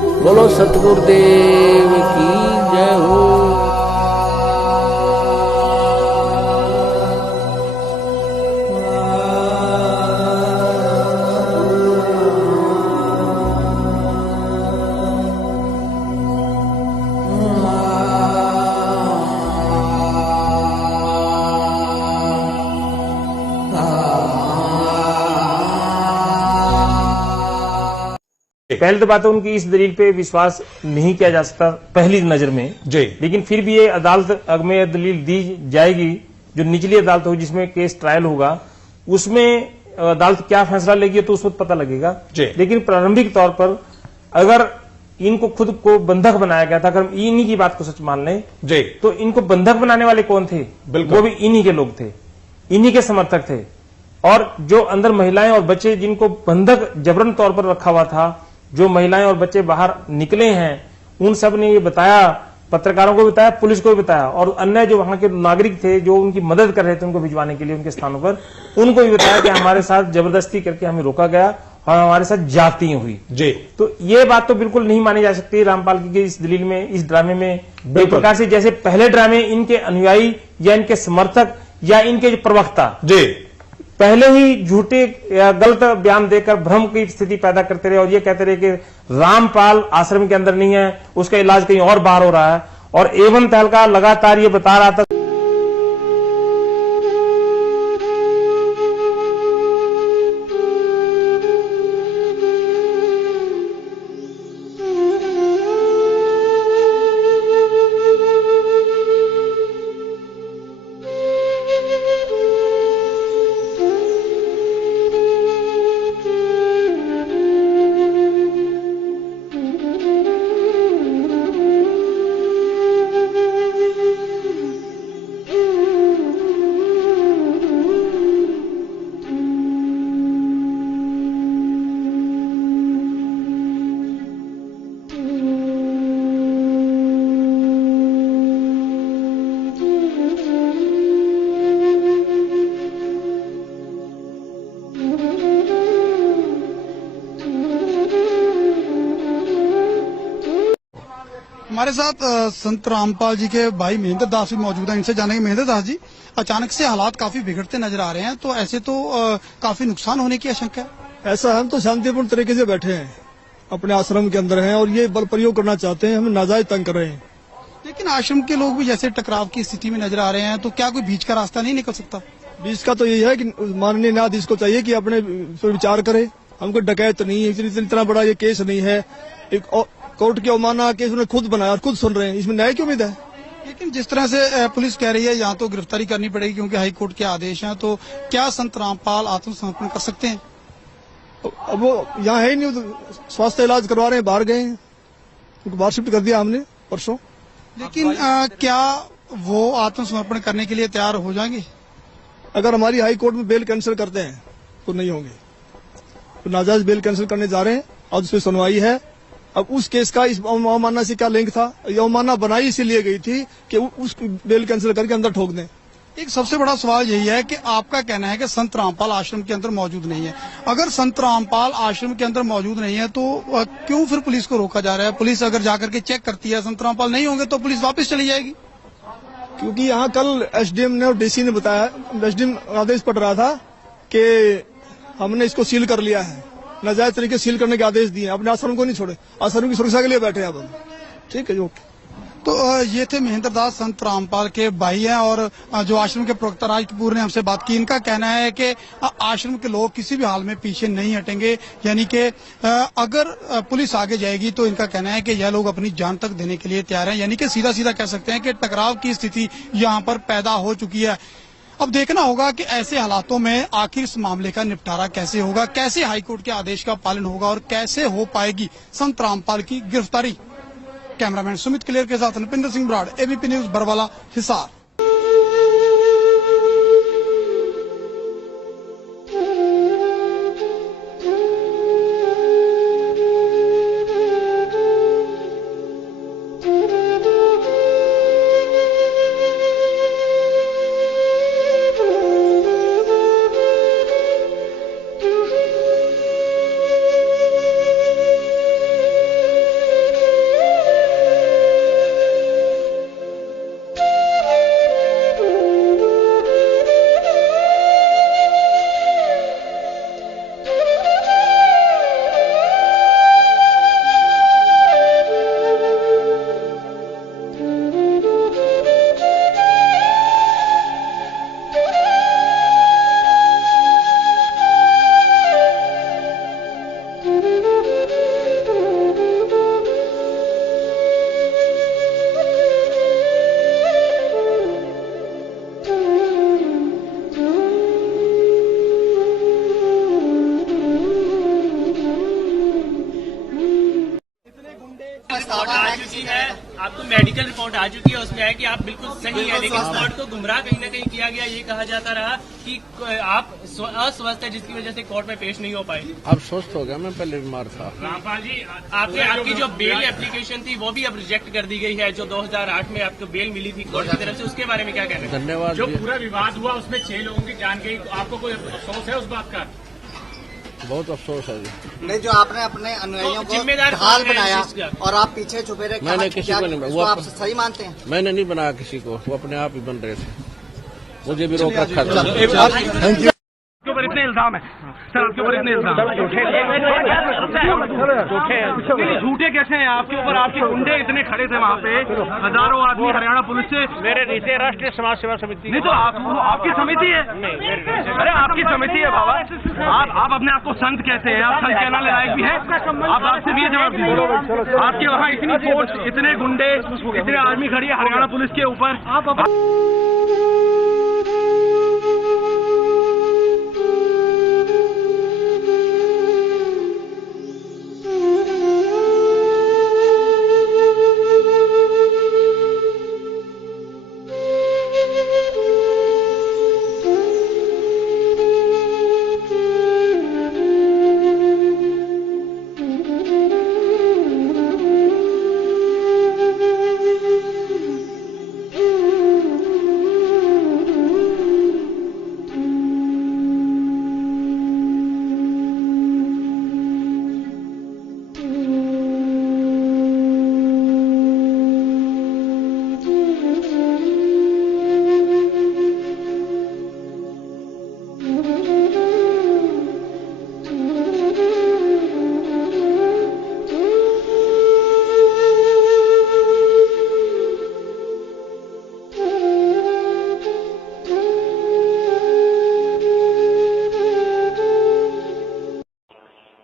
बोलो सतगुरुदेव की जय हो। पहले तो बात है उनकी इस दलील पे विश्वास नहीं किया जा सकता पहली नजर में जी। लेकिन फिर भी ये अदालत में यह दलील दी जाएगी जो निचली अदालत होगी जिसमें केस ट्रायल होगा, उसमें अदालत क्या फैसला लेगी तो उस वक्त पता लगेगा जी। लेकिन प्रारंभिक तौर पर अगर इनको खुद को बंधक बनाया गया था, अगर हम इन्हीं की बात को सच मान लें जी, तो इनको बंधक बनाने वाले कौन थे? बिल्कुल। वो भी इन्हीं के लोग थे, इन्हीं के समर्थक थे। और जो अंदर महिलाएं और बच्चे जिनको बंधक जबरन तौर पर रखा हुआ था, जो महिलाएं और बच्चे बाहर निकले हैं, उन सब ने ये बताया, पत्रकारों को बताया, पुलिस को भी बताया और अन्य जो वहां के नागरिक थे जो उनकी मदद कर रहे थे उनको भिजवाने के लिए उनके स्थानों पर, उनको भी बताया कि हमारे साथ जबरदस्ती करके हमें रोका गया और हमारे साथ जाती हुई जी। तो ये बात तो बिल्कुल नहीं मानी जा सकती रामपाल की इस दलील में, इस ड्रामे में। एक प्रकार से जैसे पहले ड्रामे इनके अनुयायी या इनके समर्थक या इनके प्रवक्ता जी पहले ही झूठे या गलत बयान देकर भ्रम की स्थिति पैदा करते रहे और ये कहते रहे कि रामपाल आश्रम के अंदर नहीं है, उसका इलाज कहीं और बाहर हो रहा है। और एवं तहलका लगातार ये बता रहा था हमारे साथ संत रामपाल जी के भाई महेंद्र दास भी मौजूद हैं, इनसे जानेंगे। महेंद्र दास जी, अचानक से हालात काफी बिगड़ते नजर आ रहे हैं, तो ऐसे तो काफी नुकसान होने की आशंका है। ऐसा हम तो शांतिपूर्ण तरीके से बैठे हैं, अपने आश्रम के अंदर हैं और ये बल प्रयोग करना चाहते हैं, हमें नाजायज तंग कर रहे हैं। लेकिन आश्रम के लोग भी जैसे टकराव की स्थिति में नजर आ रहे हैं, तो क्या कोई बीच का रास्ता नहीं निकल सकता? बीच का तो यही है कि माननीय न्यायाधीश को चाहिए कि अपने पर विचार करे। हमको डकैत नहीं है, इतना बड़ा ये केस नहीं है, एक कोर्ट की अवमानना केस उन्होंने खुद बनाया और खुद सुन रहे हैं, इसमें न्याय की उम्मीद है। लेकिन जिस तरह से पुलिस कह रही है यहाँ तो गिरफ्तारी करनी पड़ेगी क्योंकि हाईकोर्ट के आदेश हैं, तो क्या संत रामपाल आत्मसमर्पण कर सकते हैं? अब वो यहाँ है ही नहीं, तो स्वास्थ्य इलाज करवा रहे हैं, बाहर गए हैं, उनको बाहर शिफ्ट कर दिया हमने परसों। लेकिन क्या वो आत्मसमर्पण करने के लिए तैयार हो जाएंगे? अगर हमारी हाई कोर्ट में बेल कैंसिल करते हैं तो नहीं होंगे, तो नाजायज बेल कैंसिल करने जा रहे हैं। आज उस पर सुनवाई है। अब उस केस का इस अवमानना से क्या लिंक था? ये अवमानना बनाई इसीलिए गई थी कि उस बेल कैंसिल करके अंदर ठोक दें। एक सबसे बड़ा सवाल यही है कि आपका कहना है कि संत रामपाल आश्रम के अंदर मौजूद नहीं है। अगर संत रामपाल आश्रम के अंदर मौजूद नहीं है तो क्यों फिर पुलिस को रोका जा रहा है? पुलिस अगर जाकर के चेक करती है संत रामपाल नहीं होंगे तो पुलिस वापस चली जाएगी। क्योंकि यहाँ कल एसडीएम ने और डीसी ने बताया, एसडीएम आदेश पड़ रहा था कि हमने इसको सील कर लिया है, नाजायज तरीके सील करने के आदेश दिए, अपने आश्रम को नहीं छोड़े, आश्रम की सुरक्षा के लिए बैठे हैं अब हम। ठीक है जी, ओके। तो ये थे महेंद्र दास, संत रामपाल के भाई हैं और जो आश्रम के प्रवक्ता राज कपूर ने हमसे बात की। इनका कहना है कि आश्रम के लोग किसी भी हाल में पीछे नहीं हटेंगे, यानी कि अगर पुलिस आगे जाएगी तो इनका कहना है कि यह लोग अपनी जान तक देने के लिए तैयार हैं। यानी कि सीधा सीधा कह सकते हैं कि टकराव की स्थिति यहाँ पर पैदा हो चुकी है। अब देखना होगा कि ऐसे हालातों में आखिर इस मामले का निपटारा कैसे होगा, कैसे हाईकोर्ट के आदेश का पालन होगा और कैसे हो पाएगी संत रामपाल की गिरफ्तारी। कैमरामैन सुमित क्लियर के साथ Nripinder Singh Brar, ABP news, Barwala, Hisar. Report आ चुकी है, आपको मेडिकल रिपोर्ट आ चुकी है, उसमें है कि आप बिल्कुल सही है, लेकिन कोर्ट को गुमराह कहीं न कहीं किया गया। ये कहा जाता रहा कि आप अस्वस्थ है, जिसकी वजह से कोर्ट में पेश नहीं हो पाए। अब स्वस्थ हो गया, मैं पहले बीमार था। रामपाल जी, आपकी जो बेल एप्लीकेशन थी वो भी अब रिजेक्ट कर दी गई है, जो 2008 में आपको बेल मिली थी कोर्ट की तरफ से, उसके बारे में क्या कहना है? धन्यवाद। जो पूरा विवाद हुआ उसमें 6 लोगों की जान गई, आपको कोई अफसोस है उस बात का? बहुत अफसोस है जी। नहीं, जो आपने अपने अनुयायियों को जिम्मेदार ढाल कौन है बनाया इस चीज़ का? और आप पीछे छुपे रहे, मैंने किसी को नहीं, वो आप सही मानते हैं? मैंने नहीं बनाया किसी को, वो अपने आप ही बन रहे थे, मुझे भी रोक रखा था। आपके ऊपर इतने इल्जाम है सर, आपके ऊपर इतने इल्जाम झूठे कैसे हैं आपके ऊपर? आपके गुंडे इतने खड़े थे वहाँ पे, हजारों आदमी हरियाणा पुलिस से। मेरे नीचे राष्ट्रीय समाज सेवा समिति। नहीं तो आपकी समिति है? अरे आपकी समिति है बाबा, आप अपने आप को संत कहते हैं, आप संत कहना लायक भी है? आप आपसे भी ये जवाब दीजिए, आपके वहाँ इतनी फोर्स, इतने गुंडे, इतने आर्मी खड़ी है हरियाणा पुलिस के ऊपर, आप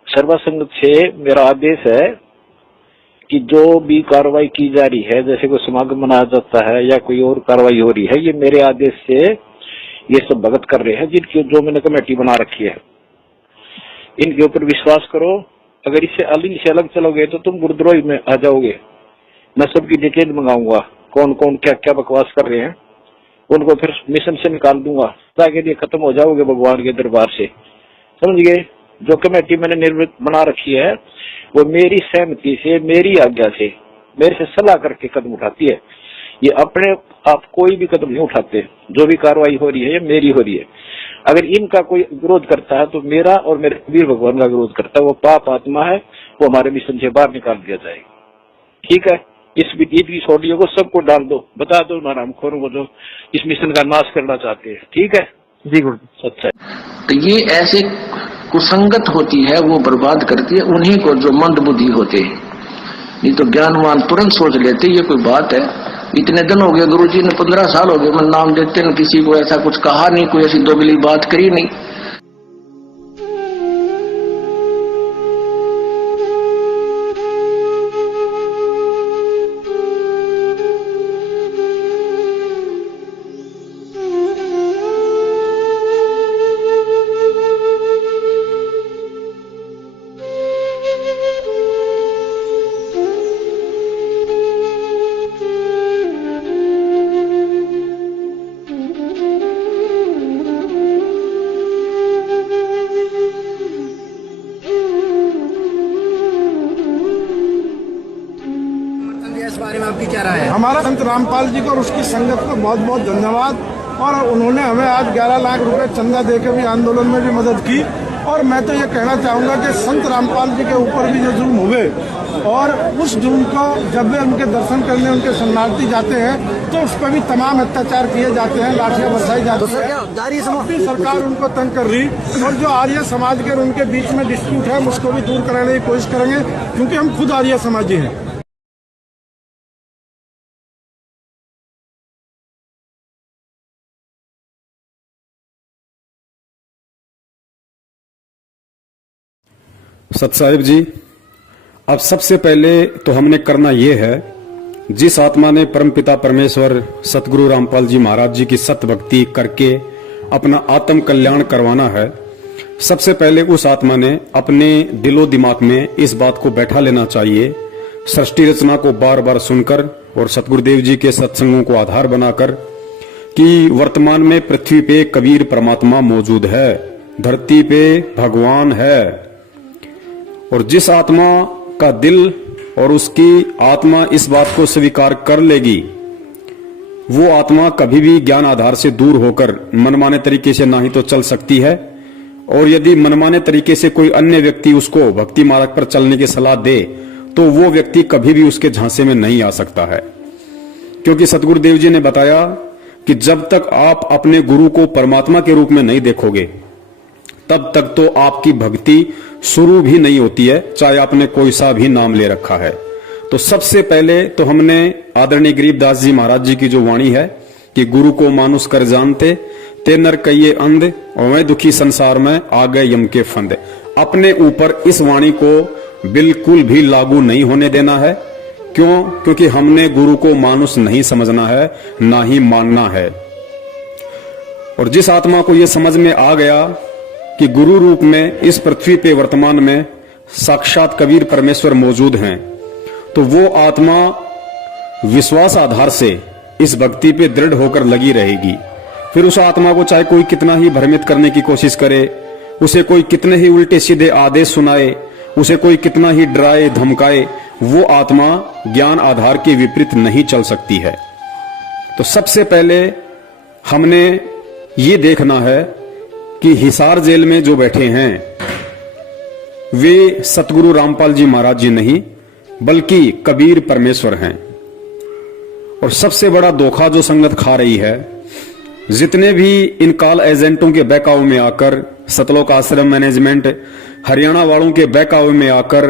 सर्वा संगत से मेरा आदेश है कि जो भी कार्रवाई की जा रही है, जैसे कोई समागम मनाया जाता है या कोई और कार्रवाई हो रही है, ये मेरे आदेश से ये सब भगत कर रहे हैं, जिनकी जो मैंने कमेटी बना रखी है। इनके ऊपर विश्वास करो, अगर इससे अलग चलोगे तो तुम गुरुद्रोही में आ जाओगे। मैं सबकी डिटेल मंगाऊंगा, कौन कौन क्या क्या बकवास कर रहे हैं, उनको फिर मिशन से निकाल दूंगा, ताकि ये खत्म हो जाओगे भगवान के दरबार से, समझ गए। जो कमेटी मैंने निर्मित बना रखी है वो मेरी सहमति से, मेरी आज्ञा से, मेरे से सलाह करके कदम उठाती है। ये अपने आप कोई भी कदम नहीं उठाते। जो भी कार्रवाई हो रही है ये मेरी हो रही है। अगर इनका कोई विरोध करता है तो मेरा और मेरे वीर भगवान का विरोध करता है, वो पाप आत्मा है, वो हमारे मिशन से बाहर निकाल दिया जाएगा। ठीक है, इस की छोटियों को सबको डाल दो, बता दो हरामखोरों को जो इस मिशन का नाश करना चाहते हैं। ठीक है जी गुरु, सच्चा है। तो ये ऐसे कुसंगत होती है, वो बर्बाद करती है उन्हीं को जो मंद बुद्धि होते हैं। नहीं तो ज्ञानवान तुरंत सोच लेते ये कोई बात है। इतने दिन हो गए गुरुजी ने, 15 साल हो गए, मैं नाम देते न किसी को ऐसा कुछ कहा नहीं, कोई ऐसी दोगली बात करी नहीं। इस बारे में आपकी क्या राय है? हमारा संत रामपाल जी को और उसकी संगत को बहुत बहुत धन्यवाद। और उन्होंने हमें आज 11 लाख रुपए चंदा देकर भी आंदोलन में भी मदद की। और मैं तो ये कहना चाहूंगा कि संत रामपाल जी के ऊपर भी जो जुल्म हुए, और उस जुल्म को जब वे उनके दर्शन करने उनके शरणार्थी जाते हैं तो उस पर भी तमाम अत्याचार किए जाते हैं, लाठियां बरसाई जाती है। सरकार उनको तंग कर रही, और जो आर्य समाज के और उनके बीच में डिस्प्यूट है उसको भी दूर कराने की कोशिश करेंगे, क्योंकि हम खुद आर्य समाजी हैं। सत साहिब जी, अब सबसे पहले तो हमने करना ये है, जिस आत्मा ने परमपिता परमेश्वर सतगुरु रामपाल जी महाराज जी की सत भक्ति करके अपना आत्म कल्याण करवाना है, सबसे पहले उस आत्मा ने अपने दिलो दिमाग में इस बात को बैठा लेना चाहिए सृष्टि रचना को बार बार सुनकर और सतगुरुदेव जी के सत्संगों को आधार बनाकर कि वर्तमान में पृथ्वी पे कबीर परमात्मा मौजूद है, धरती पे भगवान है, और जिस आत्मा का दिल और उसकी आत्मा इस बात को स्वीकार कर लेगी, वो आत्मा कभी भी ज्ञान आधार से दूर होकर मनमाने तरीके से ना ही तो चल सकती है, और यदि मनमाने तरीके से कोई अन्य व्यक्ति उसको भक्ति मार्ग पर चलने की सलाह दे तो वो व्यक्ति कभी भी उसके झांसे में नहीं आ सकता है। क्योंकि सतगुरुदेव जी ने बताया कि जब तक आप अपने गुरु को परमात्मा के रूप में नहीं देखोगे तब तक तो आपकी भक्ति शुरू भी नहीं होती है, चाहे आपने कोई सा भी नाम ले रखा है। तो सबसे पहले तो हमने आदरणीय गरीबदास जी महाराज जी की जो वाणी है कि गुरु को मानुष कर जानते ते नर कहिए अंध और मैं दुखी संसार में आ गए यम के फंद, अपने ऊपर इस वाणी को बिल्कुल भी लागू नहीं होने देना है। क्यों? क्योंकि हमने गुरु को मानुष नहीं समझना है, ना ही मानना है। और जिस आत्मा को यह समझ में आ गया कि गुरु रूप में इस पृथ्वी पे वर्तमान में साक्षात कबीर परमेश्वर मौजूद हैं, तो वो आत्मा विश्वास आधार से इस भक्ति पे दृढ़ होकर लगी रहेगी। फिर उस आत्मा को चाहे कोई कितना ही भ्रमित करने की कोशिश करे, उसे कोई कितने ही उल्टे सीधे आदेश सुनाए, उसे कोई कितना ही डराए धमकाए, वो आत्मा ज्ञान आधार के विपरीत नहीं चल सकती है। तो सबसे पहले हमने ये देखना है कि हिसार जेल में जो बैठे हैं वे सतगुरु रामपाल जी महाराज जी नहीं बल्कि कबीर परमेश्वर हैं। और सबसे बड़ा धोखा जो संगत खा रही है, जितने भी इन कॉल एजेंटों के बहकावे में आकर, सतलोक आश्रम मैनेजमेंट हरियाणा वालों के बहकावे में आकर,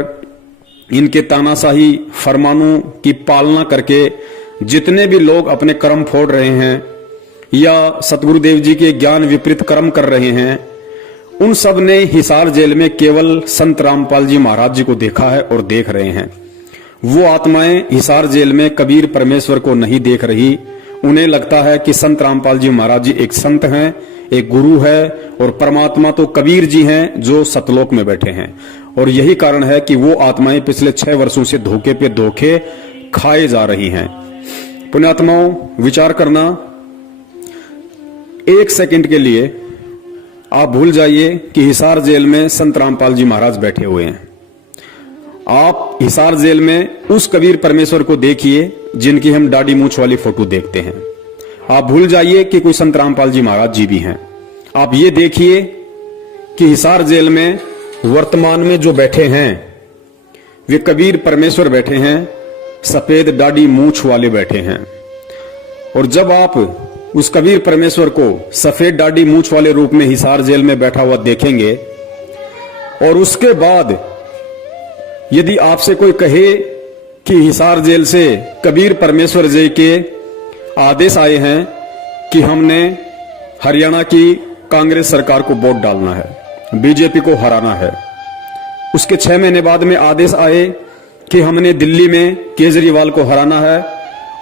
इनके तानाशाही फरमानों की पालना करके जितने भी लोग अपने कर्म फोड़ रहे हैं या सतगुरुदेव जी के ज्ञान विपरीत कर्म कर रहे हैं, उन सब ने हिसार जेल में केवल संत रामपाल जी महाराज जी को देखा है और देख रहे हैं। वो आत्माएं हिसार जेल में कबीर परमेश्वर को नहीं देख रही। उन्हें लगता है कि संत रामपाल जी महाराज जी एक संत हैं, एक गुरु है, और परमात्मा तो कबीर जी हैं जो सतलोक में बैठे हैं। और यही कारण है कि वो आत्माएं पिछले 6 वर्षों से धोखे पे धोखे खाए जा रही हैं। पुण्यात्माओं, विचार करना, 1 सेकंड के लिए आप भूल जाइए कि हिसार जेल में संत रामपाल जी महाराज बैठे हुए हैं। आप हिसार जेल में उस कबीर परमेश्वर को देखिए जिनकी हम दाढ़ी मूंछ वाली फोटो देखते हैं। आप भूल जाइए कि कोई संत रामपाल जी महाराज जी भी हैं। आप ये देखिए कि हिसार जेल में वर्तमान में जो बैठे हैं वे कबीर परमेश्वर बैठे हैं, सफेद दाढ़ी मूंछ वाले बैठे हैं। और जब आप उस कबीर परमेश्वर को सफेद दाढ़ी मूंछ वाले रूप में हिसार जेल में बैठा हुआ देखेंगे, और उसके बाद यदि आपसे कोई कहे कि हिसार जेल से कबीर परमेश्वर जी के आदेश आए हैं कि हमने हरियाणा की कांग्रेस सरकार को वोट डालना है, बीजेपी को हराना है, उसके 6 महीने बाद में आदेश आए कि हमने दिल्ली में केजरीवाल को हराना है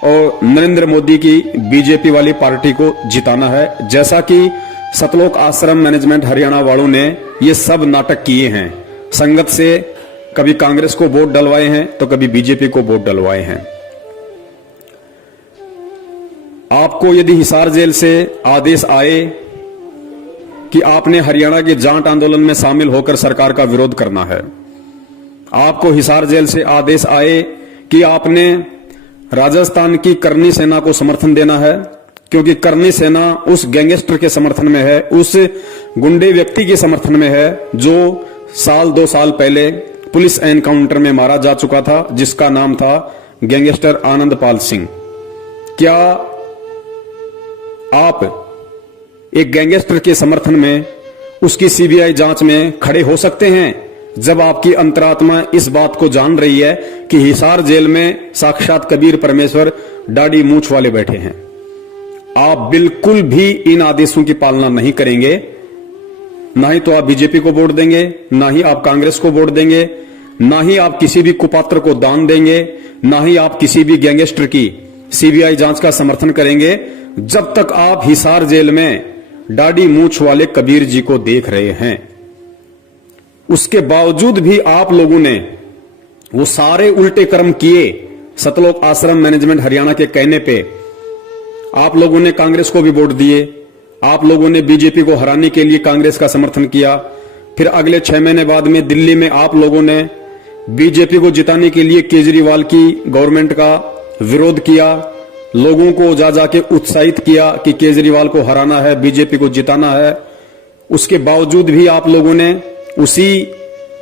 और नरेंद्र मोदी की बीजेपी वाली पार्टी को जिताना है, जैसा कि सतलोक आश्रम मैनेजमेंट हरियाणा वालों ने ये सब नाटक किए हैं। संगत से कभी कांग्रेस को वोट डलवाए हैं तो कभी बीजेपी को वोट डलवाए हैं। आपको यदि हिसार जेल से आदेश आए कि आपने हरियाणा के जाट आंदोलन में शामिल होकर सरकार का विरोध करना है, आपको हिसार जेल से आदेश आए कि आपने राजस्थान की करनी सेना को समर्थन देना है, क्योंकि करनी सेना उस गैंगस्टर के समर्थन में है, उस गुंडे व्यक्ति के समर्थन में है जो 1-2 साल पहले पुलिस एनकाउंटर में मारा जा चुका था, जिसका नाम था गैंगस्टर आनंदपाल सिंह। क्या आप एक गैंगस्टर के समर्थन में उसकी सीबीआई जांच में खड़े हो सकते हैं जब आपकी अंतरात्मा इस बात को जान रही है कि हिसार जेल में साक्षात कबीर परमेश्वर दाढ़ी मूंछ वाले बैठे हैं? आप बिल्कुल भी इन आदेशों की पालना नहीं करेंगे। ना ही तो आप बीजेपी को वोट देंगे, ना ही आप कांग्रेस को वोट देंगे, ना ही आप किसी भी कुपात्र को दान देंगे, ना ही आप किसी भी गैंगस्टर की सीबीआई जांच का समर्थन करेंगे, जब तक आप हिसार जेल में दाढ़ी मूंछ वाले कबीर जी को देख रहे हैं। उसके बावजूद भी आप लोगों ने वो सारे उल्टे कर्म किए सतलोक आश्रम मैनेजमेंट हरियाणा के कहने पे। आप लोगों ने कांग्रेस को भी वोट दिए, आप लोगों ने बीजेपी को हराने के लिए कांग्रेस का समर्थन किया। फिर अगले 6 महीने बाद में दिल्ली में आप लोगों ने बीजेपी को जिताने के लिए केजरीवाल की गवर्नमेंट का विरोध किया, लोगों को जा जाके उत्साहित किया कि केजरीवाल को हराना है, बीजेपी को जिताना है। उसके बावजूद भी आप लोगों ने उसी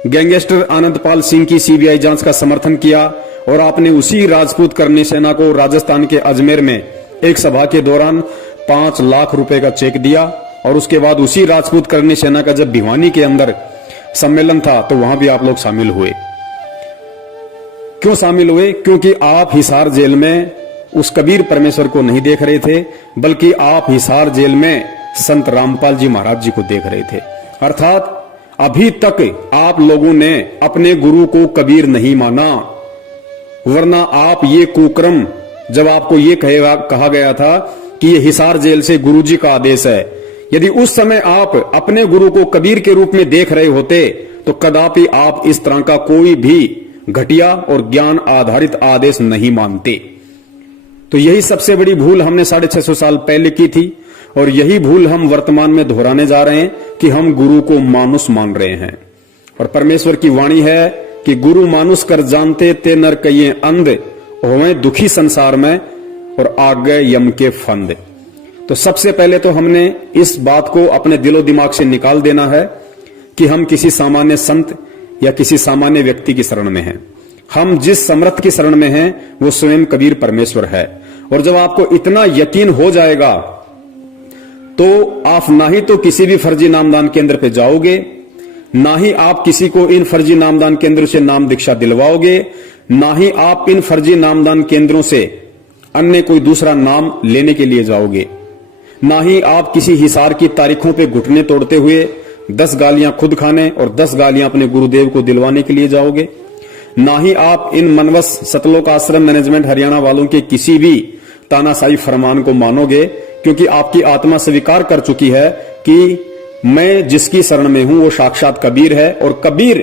गैंगस्टर आनंदपाल सिंह की सीबीआई जांच का समर्थन किया और आपने उसी राजपूत करनी सेना को राजस्थान के अजमेर में एक सभा के दौरान 5 लाख रुपए का चेक दिया। और उसके बाद उसी राजपूत करनी सेना का जब भिवानी के अंदर सम्मेलन था तो वहां भी आप लोग शामिल हुए। क्यों शामिल हुए? क्योंकि आप हिसार जेल में उस कबीर परमेश्वर को नहीं देख रहे थे, बल्कि आप हिसार जेल में संत रामपाल जी महाराज जी को देख रहे थे। अर्थात अभी तक आप लोगों ने अपने गुरु को कबीर नहीं माना, वरना आप ये कुक्रम, जब आपको ये कहा गया था कि ये हिसार जेल से गुरुजी का आदेश है, यदि उस समय आप अपने गुरु को कबीर के रूप में देख रहे होते तो कदापि आप इस तरह का कोई भी घटिया और ज्ञान आधारित आदेश नहीं मानते। तो यही सबसे बड़ी भूल हमने 650 साल पहले की थी और यही भूल हम वर्तमान में दोहराने जा रहे हैं कि हम गुरु को मानुष मान रहे हैं। और परमेश्वर की वाणी है कि गुरु मानुष कर जानते ते नर कहिए अंध, होवें दुखी संसार में और आग गए यम के फंद। तो सबसे पहले तो हमने इस बात को अपने दिलो दिमाग से निकाल देना है कि हम किसी सामान्य संत या किसी सामान्य व्यक्ति की शरण में हैं। हम जिस समर्थ की शरण में हैं वो स्वयं कबीर परमेश्वर है। और जब आपको इतना यकीन हो जाएगा तो आप ना ही तो किसी भी फर्जी नामदान केंद्र पे जाओगे, ना ही आप किसी को इन फर्जी नामदान केंद्रों से नाम दीक्षा दिलवाओगे, ना ही आप इन फर्जी नामदान केंद्रों से अन्य कोई दूसरा नाम लेने के लिए जाओगे, ना ही आप किसी हिसार की तारीखों पे घुटने तोड़ते हुए 10 गालियां खुद खाने और 10 गालियां अपने गुरुदेव को दिलवाने के लिए जाओगे, ना ही आप इन मनवस सतलोक आश्रम मैनेजमेंट हरियाणा वालों के किसी भी तानाशाही फरमान को मानोगे, क्योंकि आपकी आत्मा स्वीकार कर चुकी है कि मैं जिसकी शरण में हूं वो साक्षात कबीर है। और कबीर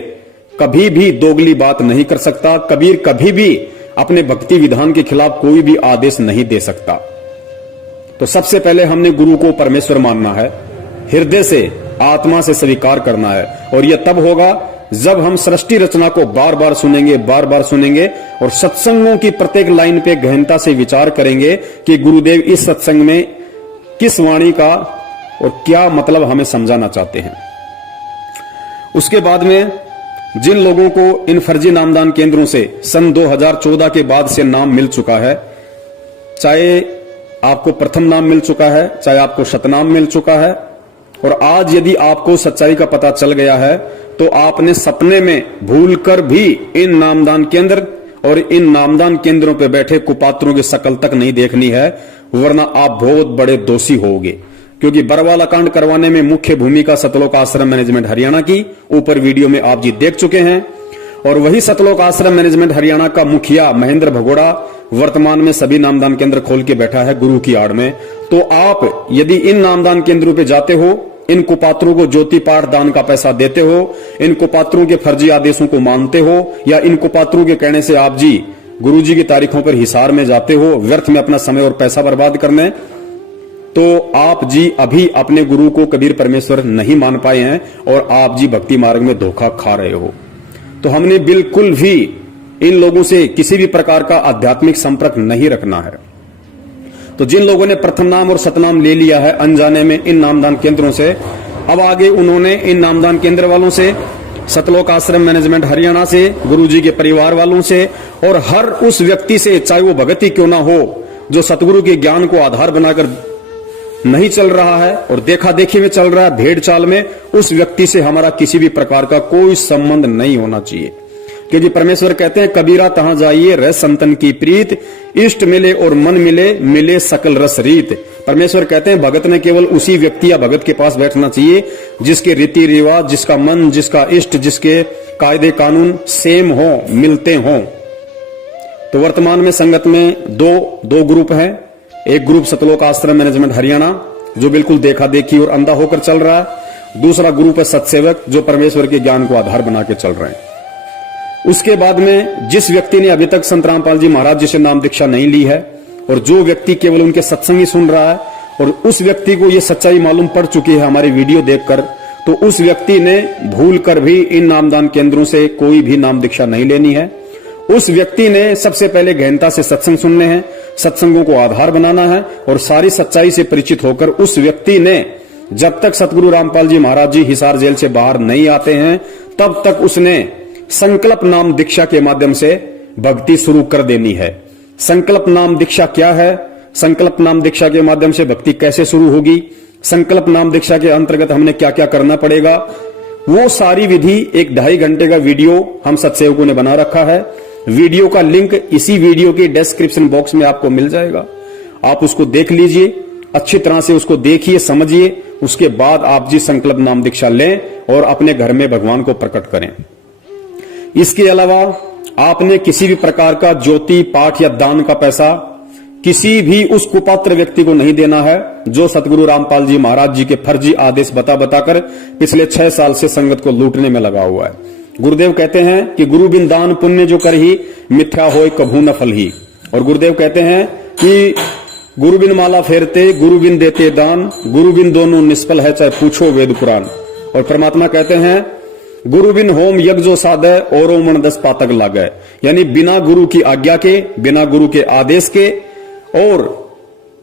कभी भी दोगली बात नहीं कर सकता, कबीर कभी भी अपने भक्ति विधान के खिलाफ कोई भी आदेश नहीं दे सकता। तो सबसे पहले हमने गुरु को परमेश्वर मानना है, हृदय से आत्मा से स्वीकार करना है। और यह तब होगा जब हम सृष्टि रचना को बार बार सुनेंगे और सत्संगों की प्रत्येक लाइन पे गहनता से विचार करेंगे कि गुरुदेव इस सत्संग में किस वाणी का और क्या मतलब हमें समझाना चाहते हैं। उसके बाद में जिन लोगों को इन फर्जी नामदान केंद्रों से सन 2014 के बाद से नाम मिल चुका है, चाहे आपको प्रथम नाम मिल चुका है, चाहे आपको शतनाम मिल चुका है, और आज यदि आपको सच्चाई का पता चल गया है तो आपने सपने में भूलकर भी इन नामदान केंद्र और इन नामदान केंद्रों पर बैठे कुपात्रों की शकल तक नहीं देखनी है, वरना आप बहुत बड़े दोषी होगे। क्योंकि बरवाला कांड करवाने में मुख्य भूमिका सतलोक आश्रम मैनेजमेंट हरियाणा की ऊपर वीडियो में आप जी देख चुके हैं। और वही सतलोक आश्रम मैनेजमेंट हरियाणा का मुखिया महेंद्र भगोड़ा वर्तमान में सभी नामदान केंद्र खोल के बैठा है गुरु की आड़ में। तो आप यदि इन नामदान केंद्रों पे जाते हो, इन कुपात्रों को ज्योति पाठ दान का पैसा देते हो, इन कुपात्रों के फर्जी आदेशों को मानते हो, या इन कुपात्रों के कहने से आप जी गुरु जी की तारीखों पर हिसार में जाते हो व्यर्थ में अपना समय और पैसा बर्बाद करने, तो आप जी अभी अपने गुरु को कबीर परमेश्वर नहीं मान पाए हैं और आप जी भक्ति मार्ग में धोखा खा रहे हो। तो हमने बिल्कुल भी इन लोगों से किसी भी प्रकार का आध्यात्मिक संपर्क नहीं रखना है। तो जिन लोगों ने प्रथम नाम और सतनाम ले लिया है अनजाने में इन नामदान केंद्रों से, अब आगे उन्होंने इन नामदान केंद्र वालों से, सतलोक आश्रम मैनेजमेंट हरियाणा से, गुरुजी के परिवार वालों से और हर उस व्यक्ति से, चाहे वो भगत ही क्यों ना हो, जो सतगुरु के ज्ञान को आधार बनाकर नहीं चल रहा है और देखा देखी में चल रहा है, भेड़ चाल में, उस व्यक्ति से हमारा किसी भी प्रकार का कोई संबंध नहीं होना चाहिए। क्योंकि परमेश्वर कहते हैं कबीरा तहां जाइए रह संतन की प्रीत, इष्ट मिले और मन मिले, मिले सकल रस रीत। परमेश्वर कहते हैं भगत ने केवल उसी व्यक्ति या भगत के पास बैठना चाहिए जिसके रीति रिवाज, जिसका मन, जिसका इष्ट, जिसके कायदे कानून सेम हो, मिलते हों। तो वर्तमान में संगत में दो ग्रुप हैं। एक ग्रुप सतलोक आश्रम मैनेजमेंट हरियाणा जो बिल्कुल देखा देखी और अंधा होकर चल रहा है, दूसरा ग्रुप है सत्सेवक जो परमेश्वर के ज्ञान को आधार बना के चल रहे हैं। उसके बाद में जिस व्यक्ति ने अभी तक संत रामपाल जी महाराज जी से नाम दीक्षा नहीं ली है और जो व्यक्ति केवल उनके सत्संग ही सुन रहा है और उस व्यक्ति को ये सच्चाई मालूम पड़ चुकी है हमारी वीडियो देखकर, तो उस व्यक्ति ने भूल कर भी इन नामदान केंद्रों से कोई भी नाम दीक्षा नहीं लेनी है। उस व्यक्ति ने सबसे पहले गहनता से सत्संग सुनने हैं, सत्संगों को आधार बनाना है और सारी सच्चाई से परिचित होकर उस व्यक्ति ने जब तक सतगुरु रामपाल जी महाराज जी हिसार जेल से बाहर नहीं आते हैं तब तक उसने संकल्प नाम दीक्षा के माध्यम से भक्ति शुरू कर देनी है। संकल्प नाम दीक्षा क्या है, संकल्प नाम दीक्षा के माध्यम से भक्ति कैसे शुरू होगी, संकल्प नाम दीक्षा के अंतर्गत हमने क्या क्या करना पड़ेगा, वो सारी विधि एक 2.5 घंटे का वीडियो हम सत्सेवकों ने बना रखा है। वीडियो का लिंक इसी वीडियो के डिस्क्रिप्शन बॉक्स में आपको मिल जाएगा, आप उसको देख लीजिए, अच्छी तरह से उसको देखिए, समझिए, उसके बाद आप जी संकल्प नाम दीक्षा लें और अपने घर में भगवान को प्रकट करें। इसके अलावा आपने किसी भी प्रकार का ज्योति पाठ या दान का पैसा किसी भी उस कुपात्र व्यक्ति को नहीं देना है जो सतगुरु रामपाल जी महाराज जी के फर्जी आदेश बताकर पिछले 6 साल से संगत को लूटने में लगा हुआ है। गुरुदेव कहते हैं कि गुरु बिन दान पुण्य जो कर ही मिथ्या होय कभू न फल ही। और गुरुदेव कहते हैं कि गुरु बिन माला फेरते गुरु बिन देते दान, गुरु बिन दोनों निष्फल है चाहे पूछो वेद पुराण। और परमात्मा कहते हैं गुरु बिन होम यज्ञ जो साधे औरो मन 10 पातक लागे, यानी बिना गुरु की आज्ञा के, बिना गुरु के आदेश के। और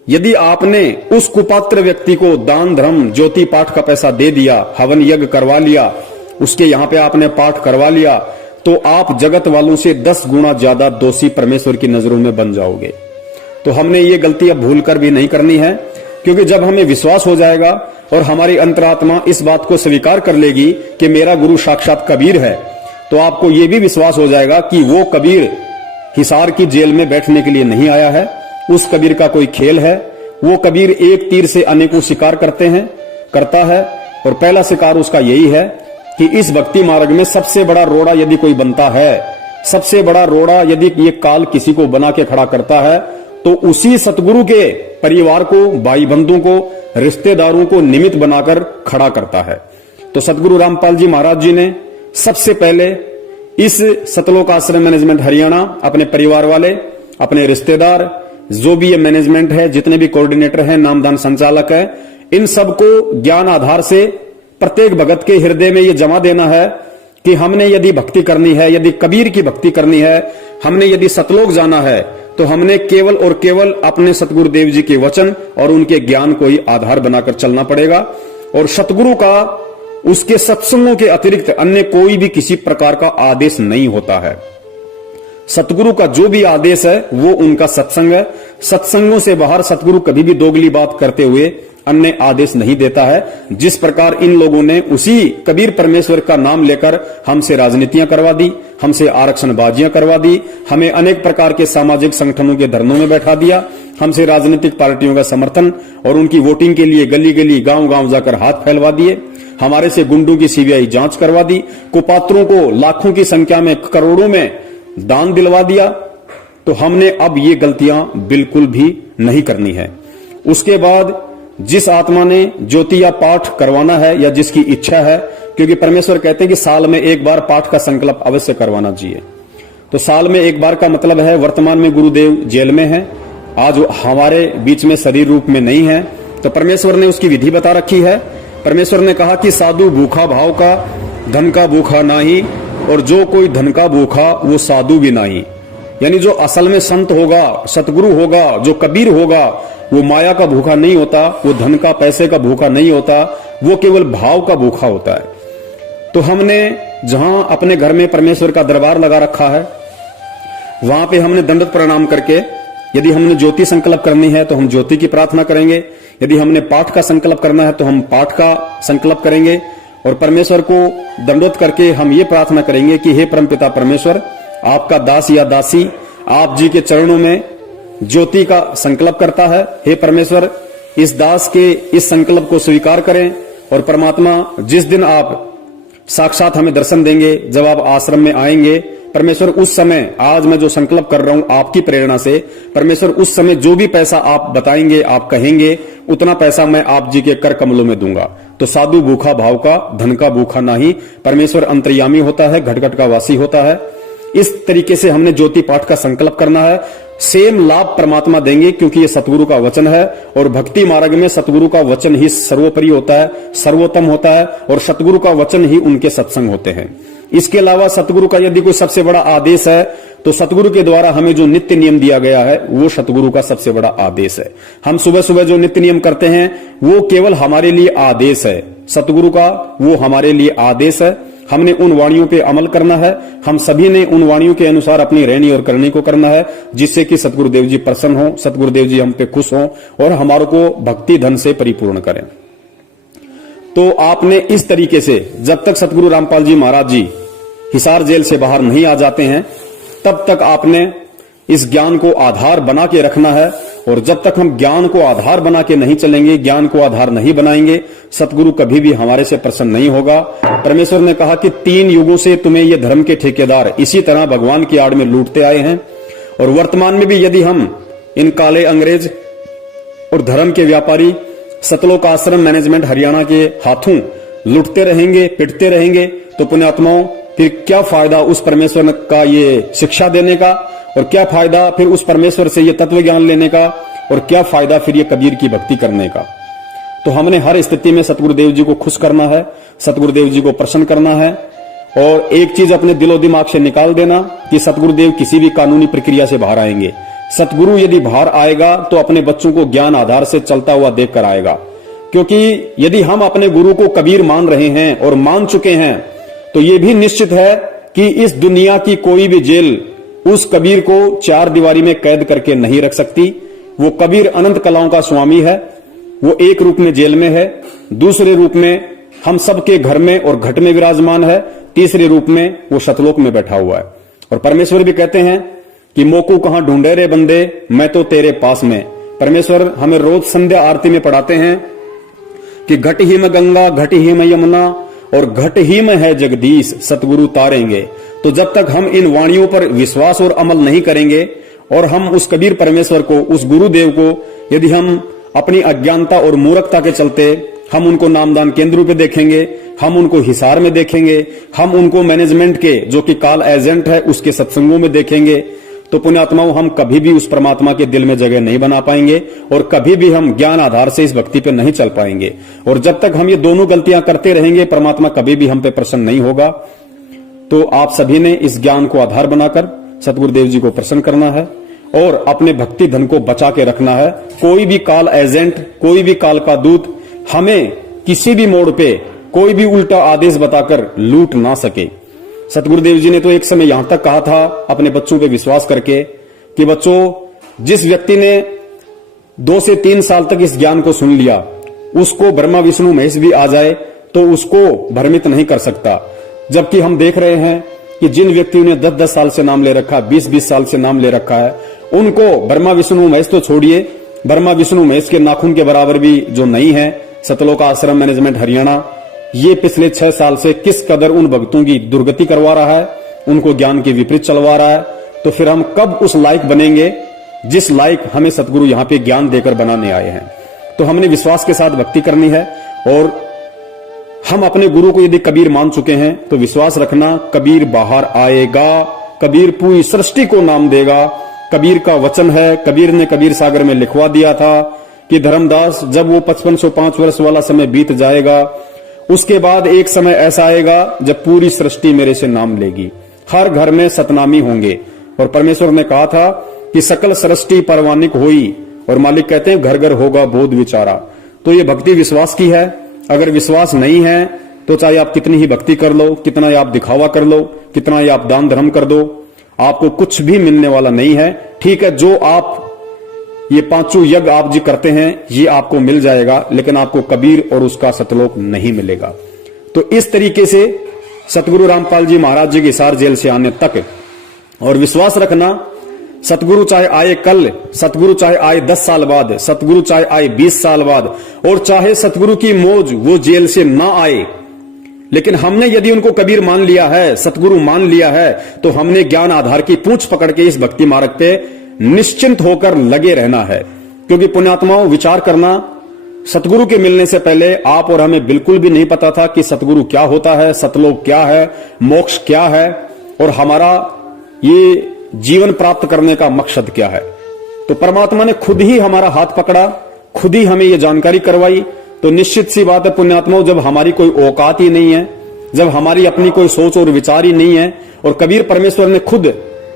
यदि आपने उस कुपात्र व्यक्ति को दान धर्म ज्योति पाठ का पैसा दे दिया, हवन यज्ञ करवा लिया, उसके यहां पे आपने पाठ करवा लिया, तो आप जगत वालों से 10 गुना ज्यादा दोषी परमेश्वर की नजरों में बन जाओगे। तो हमने ये गलती अब भूल कर भी नहीं करनी है, क्योंकि जब हमें विश्वास हो जाएगा और हमारी अंतरात्मा इस बात को स्वीकार कर लेगी कि मेरा गुरु साक्षात कबीर है, तो आपको यह भी विश्वास हो जाएगा कि वो कबीर हिसार की जेल में बैठने के लिए नहीं आया है, उस कबीर का कोई खेल है। वो कबीर एक तीर से अनेकों शिकार करता है और पहला शिकार उसका यही है कि इस भक्ति मार्ग में सबसे बड़ा रोड़ा यदि कोई बनता है, सबसे बड़ा रोड़ा यदि ये काल किसी को बना के खड़ा करता है, तो उसी सतगुरु के परिवार को, भाई बंधुओं को, रिश्तेदारों को निमित्त बनाकर खड़ा करता है। तो सतगुरु रामपाल जी महाराज जी ने सबसे पहले इस सतलोक आश्रम मैनेजमेंट हरियाणा अपने परिवार वाले, अपने रिश्तेदार, जो भी ये मैनेजमेंट है, जितने भी कोऑर्डिनेटर हैं, नामदान संचालक है, इन सबको ज्ञान आधार से प्रत्येक भगत के हृदय में ये जमा देना है कि हमने यदि भक्ति करनी है, यदि कबीर की भक्ति करनी है, हमने यदि सतलोक जाना है, तो हमने केवल और केवल अपने सतगुरुदेव जी के वचन और उनके ज्ञान को ही आधार बनाकर चलना पड़ेगा। और सतगुरु का उसके सत्संगों के अतिरिक्त अन्य कोई भी किसी प्रकार का आदेश नहीं होता है। सतगुरु का जो भी आदेश है वो उनका सत्संग है। सत्संगों से बाहर सतगुरु कभी भी दोगली बात करते हुए अन्य आदेश नहीं देता है। जिस प्रकार इन लोगों ने उसी कबीर परमेश्वर का नाम लेकर हमसे राजनीतियां करवा दी, हमसे आरक्षणबाजियां करवा दी, हमें अनेक प्रकार के सामाजिक संगठनों के धरनों में बैठा दिया, हमसे राजनीतिक पार्टियों का समर्थन और उनकी वोटिंग के लिए गली गली गांव गांव जाकर हाथ फैलवा दिए, हमारे से गुंडों की सीबीआई जांच करवा दी, कुपात्रों को लाखों की संख्या में, करोड़ों में दान दिलवा दिया। तो हमने अब ये गलतियां बिल्कुल भी नहीं करनी है। उसके बाद जिस आत्मा ने ज्योति या पाठ करवाना है या जिसकी इच्छा है, क्योंकि परमेश्वर कहते हैं कि साल में एक बार पाठ का संकल्प अवश्य करवाना चाहिए। तो साल में एक बार का मतलब है, वर्तमान में गुरुदेव जेल में है, आज हमारे बीच में शरीर रूप में नहीं है, तो परमेश्वर ने उसकी विधि बता रखी है। परमेश्वर ने कहा कि साधु भूखा भाव का, धन का भूखा नाही, और जो कोई धन का भूखा वो साधु भी नहीं। यानी जो असल में संत होगा, सतगुरु होगा, जो कबीर होगा, वो माया का भूखा नहीं होता, वो धन का पैसे का भूखा नहीं होता, वो केवल भाव का भूखा होता है। तो हमने जहां अपने घर में परमेश्वर का दरबार लगा रखा है, वहां पे हमने दंडवत प्रणाम करके, यदि हमने ज्योति संकल्प करनी है तो हम ज्योति की प्रार्थना करेंगे, यदि हमने पाठ का संकल्प करना है तो हम पाठ का संकल्प करेंगे, और परमेश्वर को दंडवत करके हम ये प्रार्थना करेंगे कि हे परमपिता परमेश्वर, आपका दास या दासी आप जी के चरणों में ज्योति का संकल्प करता है। हे परमेश्वर, इस दास के इस संकल्प को स्वीकार करें, और परमात्मा जिस दिन आप साक्षात हमें दर्शन देंगे, जब आप आश्रम में आएंगे, परमेश्वर उस समय, आज मैं जो संकल्प कर रहा हूं आपकी प्रेरणा से, परमेश्वर उस समय जो भी पैसा आप बताएंगे, आप कहेंगे, उतना पैसा मैं आप जी के कर कमलों में दूंगा। तो साधु भूखा भाव का, धन का भूखा नहीं। परमेश्वर अंतर्यामी होता है, घट घट का वासी होता है। इस तरीके से हमने ज्योति पाठ का संकल्प करना है। सेम लाभ परमात्मा देंगे, क्योंकि ये सतगुरु का वचन है और भक्ति मार्ग में सतगुरु का वचन ही सर्वोपरि होता है, सर्वोत्तम होता है और सतगुरु का वचन ही उनके सत्संग होते हैं। इसके अलावा सतगुरु का यदि कोई सबसे बड़ा आदेश है तो सतगुरु के द्वारा हमें जो नित्य नियम दिया गया है वो सतगुरु का सबसे बड़ा आदेश है। हम सुबह सुबह जो नित्य नियम करते हैं वो केवल हमारे लिए आदेश है, सतगुरु का वो हमारे लिए आदेश है। हमने उन वाणियों पे अमल करना है, हम सभी ने उन वाणियों के अनुसार अपनी रहनी और करनी को करना है, जिससे कि सतगुरुदेव जी प्रसन्न हो, सतगुरुदेव जी हम पे खुश हो और हमारे को भक्ति धन से परिपूर्ण करें। तो आपने इस तरीके से जब तक सतगुरु रामपाल जी महाराज जी हिसार जेल से बाहर नहीं आ जाते हैं तब तक आपने इस ज्ञान को आधार बना के रखना है। और जब तक हम ज्ञान को आधार बना के नहीं चलेंगे, ज्ञान को आधार नहीं बनाएंगे, सतगुरु कभी भी हमारे से प्रसन्न नहीं होगा। परमेश्वर ने कहा कि 3 युगों से तुम्हें ये धर्म के ठेकेदार इसी तरह भगवान की आड़ में लूटते आए हैं और वर्तमान में भी यदि हम इन काले अंग्रेज और धर्म के व्यापारी सतलोक आश्रम मैनेजमेंट हरियाणा के हाथों लुटते रहेंगे, पिटते रहेंगे, तो पुण्यात्माओं फिर क्या फायदा उस परमेश्वर का ये शिक्षा देने का, और क्या फायदा फिर उस परमेश्वर से ये तत्व ज्ञान लेने का, और क्या फायदा फिर ये कबीर की भक्ति करने का। तो हमने हर स्थिति में सतगुरुदेव जी को खुश करना है, सतगुरुदेव जी को प्रसन्न करना है। और एक चीज अपने दिलो दिमाग से निकाल देना कि सतगुरुदेव किसी भी कानूनी प्रक्रिया से बाहर आएंगे। सतगुरु यदि बाहर आएगा तो अपने बच्चों को ज्ञान आधार से चलता हुआ देखकर आएगा, क्योंकि यदि हम अपने गुरु को कबीर मान रहे हैं और मान चुके हैं तो ये भी निश्चित है कि इस दुनिया की कोई भी जेल उस कबीर को 4 दीवारी में कैद करके नहीं रख सकती। वो कबीर अनंत कलाओं का स्वामी है, वो एक रूप में जेल में है, दूसरे रूप में हम सबके घर में और घट में विराजमान है, तीसरे रूप में वो सतलोक में बैठा हुआ है। और परमेश्वर भी कहते हैं कि मोकू कहां ढूंढे रे बंदे, मैं तो तेरे पास में। परमेश्वर हमें रोज संध्या आरती में पढ़ाते हैं कि घट ही में गंगा, घट ही में यमुना और घट ही में है जगदीश, सतगुरु तारेंगे। तो जब तक हम इन वाणियों पर विश्वास और अमल नहीं करेंगे और हम उस कबीर परमेश्वर को, उस गुरुदेव को यदि हम अपनी अज्ञानता और मूर्खता के चलते हम उनको नामदान केंद्रों पे देखेंगे, हम उनको हिसार में देखेंगे, हम उनको मैनेजमेंट के जो कि काल एजेंट है उसके सत्संगों में देखेंगे, तो पुण्यात्माओं हम कभी भी उस परमात्मा के दिल में जगह नहीं बना पाएंगे और कभी भी हम ज्ञान आधार से इस भक्ति पे नहीं चल पाएंगे। और जब तक हम ये दोनों गलतियां करते रहेंगे परमात्मा कभी भी हम पे प्रसन्न नहीं होगा। तो आप सभी ने इस ज्ञान को आधार बनाकर सतगुरुदेव जी को प्रसन्न करना है और अपने भक्ति धन को बचा के रखना है। कोई भी काल एजेंट, कोई भी काल का दूत हमें किसी भी मोड़ पे कोई भी उल्टा आदेश बताकर लूट ना सके। सतगुरुदेव जी ने तो एक समय यहां तक कहा था अपने बच्चों पे विश्वास करके कि बच्चों, जिस व्यक्ति ने 2 से 3 साल तक इस ज्ञान को सुन लिया उसको ब्रह्मा विष्णु महेश भी आ जाए तो उसको भ्रमित नहीं कर सकता। जबकि हम देख रहे हैं कि जिन व्यक्तियों ने 10-10 साल से नाम ले रखा, 20-20 साल से नाम ले रखा है, उनको ब्रह्मा विष्णु महेश तो छोड़िए, ब्रह्मा विष्णु महेश के नाखून के बराबर भी जो नहीं है, सतलोक आश्रम मैनेजमेंट हरियाणा ये पिछले 6 साल से किस कदर उन भक्तों की दुर्गति करवा रहा है, उनको ज्ञान के विपरीत चलवा रहा है। तो फिर हम कब उस लायक बनेंगे जिस लायक हमें सतगुरु यहां पे ज्ञान देकर बनाने आए हैं। तो हमने विश्वास के साथ भक्ति करनी है और हम अपने गुरु को यदि कबीर मान चुके हैं तो विश्वास रखना कबीर बाहर आएगा, कबीर पूरी सृष्टि को नाम देगा। कबीर का वचन है, कबीर ने कबीर सागर में लिखवा दिया था कि धर्मदास जब वो 5505 वर्ष वाला समय बीत जाएगा उसके बाद एक समय ऐसा आएगा जब पूरी सृष्टि मेरे से नाम लेगी, हर घर में सतनामी होंगे। और परमेश्वर ने कहा था कि सकल सृष्टि परवानिक होई, और मालिक कहते हैं घर घर होगा बोध विचारा। तो ये भक्ति विश्वास की है। अगर विश्वास नहीं है तो चाहे आप कितनी ही भक्ति कर लो, कितना ही आप दिखावा कर लो, कितना ही आप दान धर्म कर दो, आपको कुछ भी मिलने वाला नहीं है। ठीक है, जो आप ये 5 यज्ञ आप जी करते हैं ये आपको मिल जाएगा, लेकिन आपको कबीर और उसका सतलोक नहीं मिलेगा। तो इस तरीके से सतगुरु रामपाल जी महाराज जी के हिसार जेल से आने तक, और विश्वास रखना सतगुरु चाहे आए कल, सतगुरु चाहे आए 10 साल बाद, सतगुरु चाहे आए 20 साल बाद, और चाहे सतगुरु की मौज वो जेल से ना आए, लेकिन हमने यदि उनको कबीर मान लिया है, सतगुरु मान लिया है, तो हमने ज्ञान आधार की पूंछ पकड़ के इस भक्ति मार्ग पे निश्चिंत होकर लगे रहना है। क्योंकि पुण्यात्माओं, विचार करना, सतगुरु के मिलने से पहले आप और हमें बिल्कुल भी नहीं पता था कि सतगुरु क्या होता है, सतलोक क्या है, मोक्ष क्या है, और हमारा ये जीवन प्राप्त करने का मकसद क्या है। तो परमात्मा ने खुद ही हमारा हाथ पकड़ा, खुद ही हमें ये जानकारी करवाई। तो निश्चित सी बात है पुण्यात्माओं, जब हमारी कोई औकात ही नहीं है, जब हमारी अपनी कोई सोच और विचार ही नहीं है, और कबीर परमेश्वर ने खुद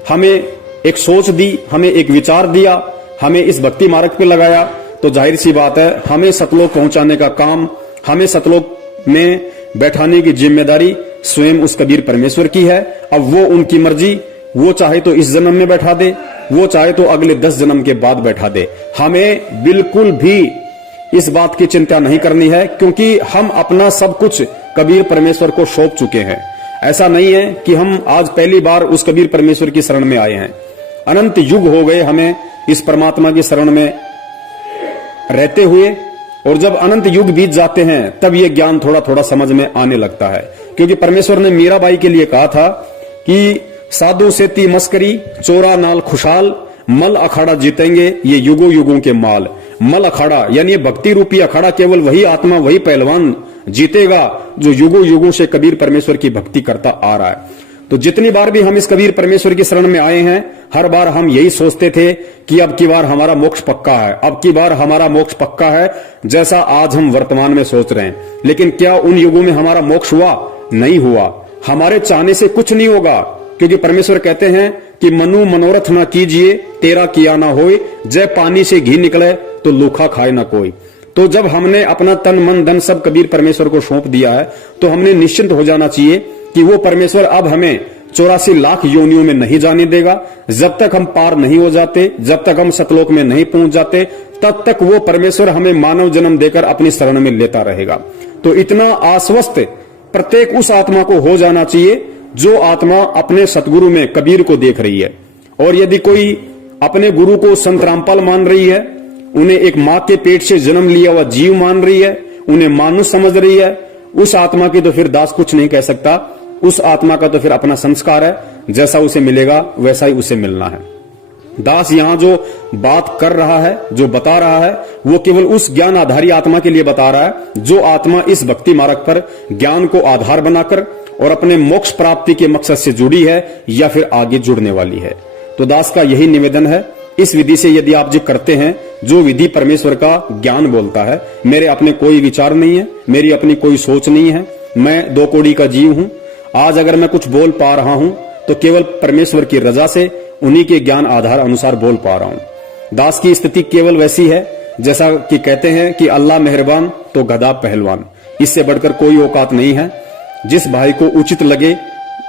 हमें एक सोच दी, हमें एक विचार दिया, हमें इस भक्ति मार्ग पे लगाया, तो जाहिर सी बात है हमें सतलोक पहुंचाने का काम, हमें सतलोक में बैठाने की जिम्मेदारी स्वयं उस कबीर परमेश्वर की है। अब वो उनकी मर्जी, वो चाहे तो इस जन्म में बैठा दे, वो चाहे तो अगले 10 जन्म के बाद बैठा दे। हमें बिल्कुल भी इस बात की चिंता नहीं करनी है, क्योंकि हम अपना सब कुछ कबीर परमेश्वर को सौंप चुके हैं। ऐसा नहीं है कि हम आज पहली बार उस कबीर परमेश्वर की शरण में आए हैं। अनंत युग हो गए हमें इस परमात्मा की शरण में रहते हुए, और जब अनंत युग बीत जाते हैं तब ये ज्ञान थोड़ा थोड़ा समझ में आने लगता है। क्योंकि परमेश्वर ने मीराबाई के लिए कहा था कि साधु से ती मस्करी, चोरा नाल खुशहाल, मल अखाड़ा जीतेंगे ये युगों युगों के माल। मल अखाड़ा यानी भक्ति रूपी अखाड़ा केवल वही आत्मा, वही पहलवान जीतेगा जो युगों युगों से कबीर परमेश्वर की भक्ति करता आ रहा है। तो जितनी बार भी हम इस कबीर परमेश्वर की शरण में आए हैं, हर बार हम यही सोचते थे कि अब की बार हमारा मोक्ष पक्का है, अब की बार हमारा मोक्ष पक्का है, जैसा आज हम वर्तमान में सोच रहे हैं। लेकिन क्या उन युगों में हमारा मोक्ष हुआ? नहीं हुआ। हमारे चाहने से कुछ नहीं होगा, क्योंकि परमेश्वर कहते हैं कि मनु मनोरथ ना कीजिए, तेरा किया ना होए, जय पानी से घी निकले तो लूखा खाए ना कोई। तो जब हमने अपना तन मन धन सब कबीर परमेश्वर को सौंप दिया है, तो हमने निश्चिंत हो जाना चाहिए कि वो परमेश्वर अब हमें 84 लाख योनियों में नहीं जाने देगा। जब तक हम पार नहीं हो जाते, जब तक हम सतलोक में नहीं पहुंच जाते, तब तक वो परमेश्वर हमें मानव जन्म देकर अपनी शरण में लेता रहेगा। तो इतना आश्वस्त प्रत्येक उस आत्मा को हो जाना चाहिए जो आत्मा अपने सतगुरु में कबीर को देख रही है। और यदि कोई अपने गुरु को संत रामपाल मान रही है, उन्हें एक मां के पेट से जन्म लिया हुआ जीव मान रही है, उन्हें मानुष समझ रही है, उस आत्मा की तो फिर दास कुछ नहीं कह सकता। उस आत्मा का तो फिर अपना संस्कार है, जैसा उसे मिलेगा वैसा ही उसे मिलना है। दास यहां जो बात कर रहा है, जो बता रहा है, वो केवल उस ज्ञान आधारी आत्मा के लिए बता रहा है जो आत्मा इस भक्ति मार्ग पर ज्ञान को आधार बनाकर और अपने मोक्ष प्राप्ति के मकसद से जुड़ी है या फिर आगे जुड़ने वाली है। तो दास का यही निवेदन है, इस विधि से यदि आप जो करते हैं, जो विधि परमेश्वर का ज्ञान बोलता है, मेरे अपने कोई विचार नहीं है, मेरी अपनी कोई सोच नहीं है, मैं 2 कौड़ी का जीव हूं। आज अगर मैं कुछ बोल पा रहा हूं तो केवल परमेश्वर की रजा से, उन्हीं के ज्ञान आधार अनुसार बोल पा रहा हूं। दास की स्थिति केवल वैसी है जैसा कि कहते हैं कि अल्लाह मेहरबान तो गधा पहलवान, इससे बढ़कर कोई औकात नहीं है। जिस भाई को उचित लगे